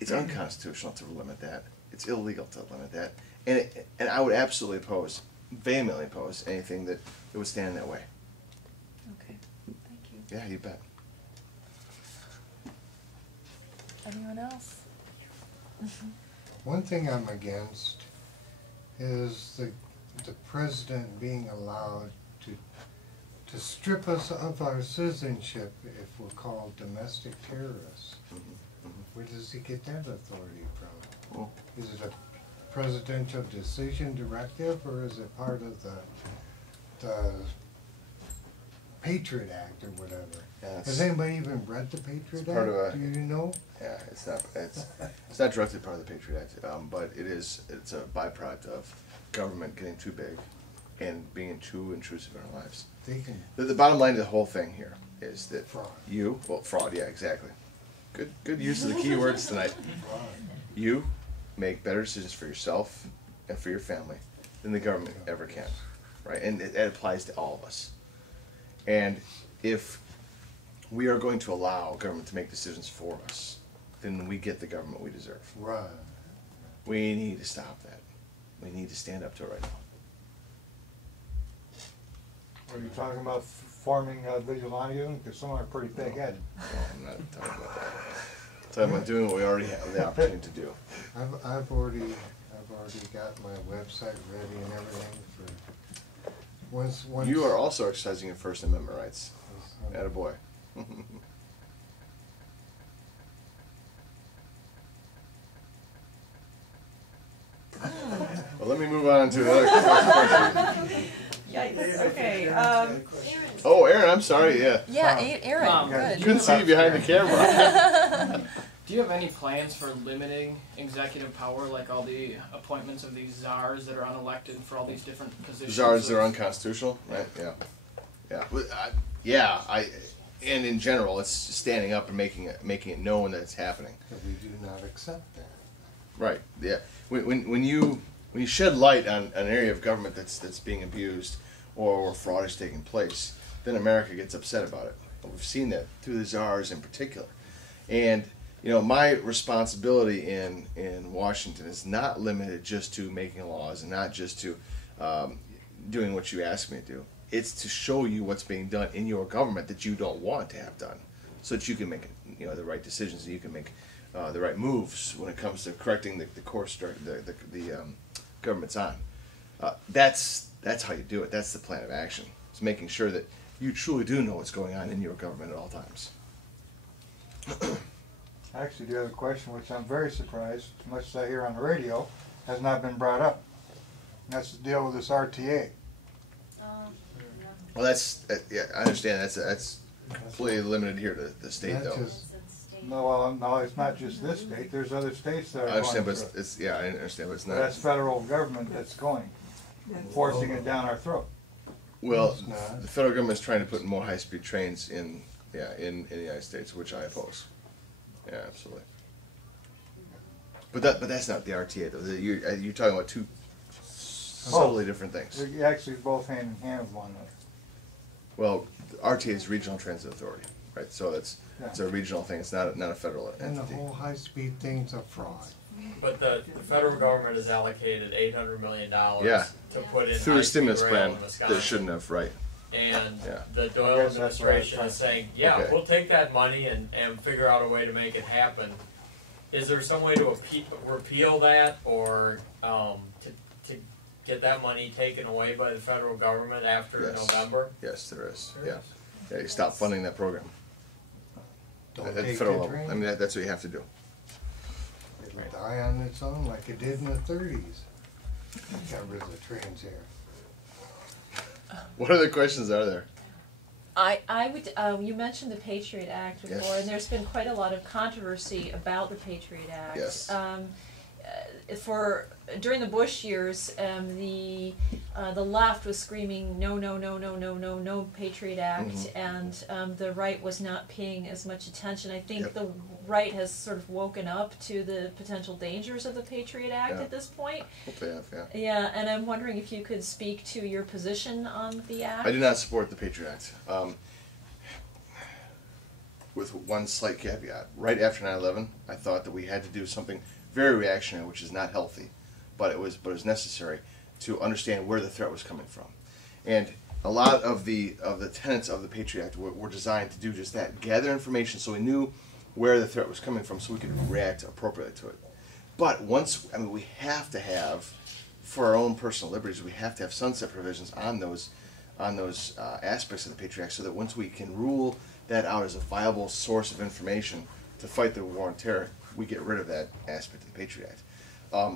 it's unconstitutional to limit that. It's illegal to limit that. And I would absolutely oppose, vehemently oppose, anything that would stand in that way. Okay, thank you. Yeah, you bet. Anyone else? One thing I'm against is the president being allowed to strip us of our citizenship if we're called domestic terrorists. Where does he get that authority from? Well, Is it a presidential decision directive, or is it part of the Patriot Act or whatever? yeah, Has anybody even read the Patriot Act? part of a- Do you know? yeah, it's not directly part of the Patriot Act, but it's a byproduct of government getting too big and being too intrusive in our lives. They can The bottom line of the whole thing here is that fraud. fraud, yeah, exactly. Good use of the key words tonight. Fraud. You make better decisions for yourself and for your family than the government ever can, right? And that applies to all of us. And if we are going to allow government to make decisions for us, then we get the government we deserve. Right. We need to stop that. We need to stand up to it right now. Are you talking about forming a vigilante unit? Because some are pretty big-headed. No, I'm not talking about that. I'm talking about doing what we already have the opportunity to do. I've already got my website ready and everything for once. You are also exercising your First Amendment rights. Attaboy. Well, let me move on to another question. Yikes, okay. Oh, Aaron, I'm sorry, yeah. Yeah, Aaron, good. Couldn't see you behind the camera. Do you have any plans for limiting executive power, like all the appointments of these czars that are unelected for all these different positions? Czars that are unconstitutional, right? Yeah. And in general, it's standing up and making it known that it's happening. But we do not accept that. Right. Yeah. When you shed light on an area of government that's being abused or fraud is taking place, then America gets upset about it. And we've seen that through the czars in particular. And my responsibility in Washington is not limited just to making laws and not just to doing what you ask me to do. It's to show you what's being done in your government that you don't want to have done, so that you can make the right decisions, and you can make the right moves when it comes to correcting the course the government's on. That's how you do it. That's the plan of action. It's making sure that you truly do know what's going on in your government at all times. Actually, the other question, which I'm very surprised, as much as I hear on the radio, has not been brought up. And that's the deal with this RTA. Well, yeah, I understand. That's completely limited here to the state, though. No, it's not just this state. There's other states that are I understand, going but through it. I understand, but it's But not. that's federal government that's going, forcing it down our throat. Well, It's not. the federal government is trying to put more high-speed trains in the United States, which I oppose. Yeah, absolutely. But that's not the RTA, though. You're talking about two totally different things. They're actually both hand in hand with one another. Well, the RTA is Regional Transit Authority, right? So it's a regional thing. It's not a federal And the entity. whole high-speed thing's a fraud. But the federal government has allocated $800 million Yeah. to put in Through a high-speed stimulus rail plan in Wisconsin. that shouldn't have, right? And Yeah. the Doyle I guess that's what I was administration trying is to saying, yeah, Okay. we'll take that money and figure out a way to make it happen. Is there some way to repeal that or to get that money taken away by the federal government after Yes. November? Yes, there is. Yeah. Yeah, you stop funding that program. Don't At the take federal the level. train. I mean, that's what you have to do. It'll die on its own like it did in the 30s. Got rid of the trains here. What other questions are there? I would, you mentioned the Patriot Act before, Yes. and there's been quite a lot of controversy about the Patriot Act. Yes. During the Bush years, the left was screaming no, no, no, no, no, no, no Patriot Act, and the right was not paying as much attention. I think the right has sort of woken up to the potential dangers of the Patriot Act at this point. Hope they have, yeah. Yeah, and I'm wondering if you could speak to your position on the act. I do not support the Patriot Act. with one slight caveat. Right after 9/11, I thought that we had to do something very reactionary, which is not healthy, but it was necessary to understand where the threat was coming from. And a lot of the tenets of the Patriot Act were designed to do just that: gather information so we knew where the threat was coming from, so we could react appropriately to it. But we have to have, for our own personal liberties, we have to have sunset provisions on those aspects of the Patriot Act, so that once we can rule that out as a viable source of information to fight the war on terror, we get rid of that aspect of the Patriot Act,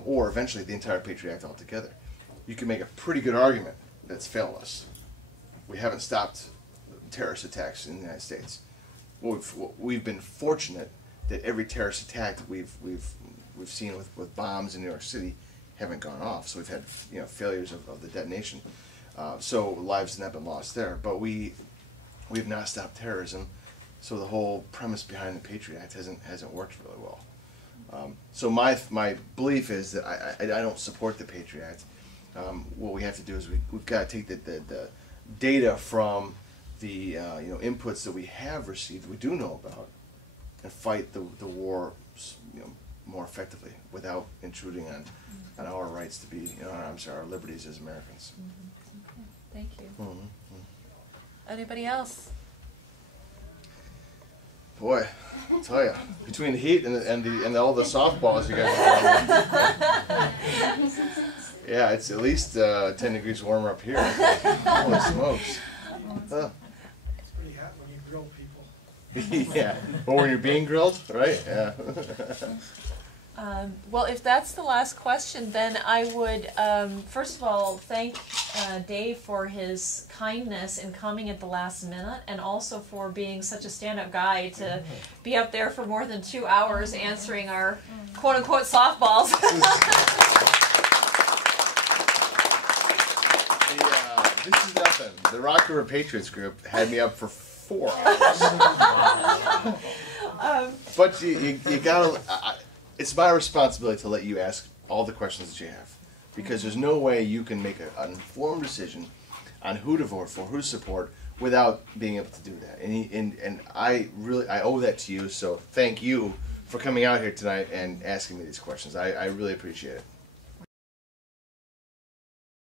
or eventually the entire Patriot Act altogether. You can make a pretty good argument that's failed us. We haven't stopped terrorist attacks in the United States. We've been fortunate that every terrorist attack that we've seen with bombs in New York City haven't gone off. So we've had failures of the detonation. So lives have not been lost there. But we've not stopped terrorism. So the whole premise behind the Patriot Act hasn't worked really well. So my belief is that I don't support the Patriot Act. What we have to do is we've got to take the data from the inputs that we have received, we do know about, and fight the war more effectively without intruding on our rights to be, our liberties as Americans. Okay, thank you. Mm-hmm. Anybody else? Boy, I'll tell you, between the heat and all the softballs you guys are playing, yeah, it's at least 10 degrees warmer up here. Holy smokes. It's pretty hot when you grill people. Yeah, or when you're being grilled, right? Yeah. Well, if that's the last question, then I would, first of all, thank Dave for his kindness in coming at the last minute, and also for being such a stand-up guy to be up there for more than 2 hours answering our quote-unquote softballs. This is nothing. The Rock River Patriots group had me up for 4 hours. But you gotta. It's my responsibility to let you ask all the questions that you have, because there's no way you can make an informed decision on who to vote for, who to support, without being able to do that. And I owe that to you. So thank you for coming out here tonight and asking me these questions. I really appreciate it.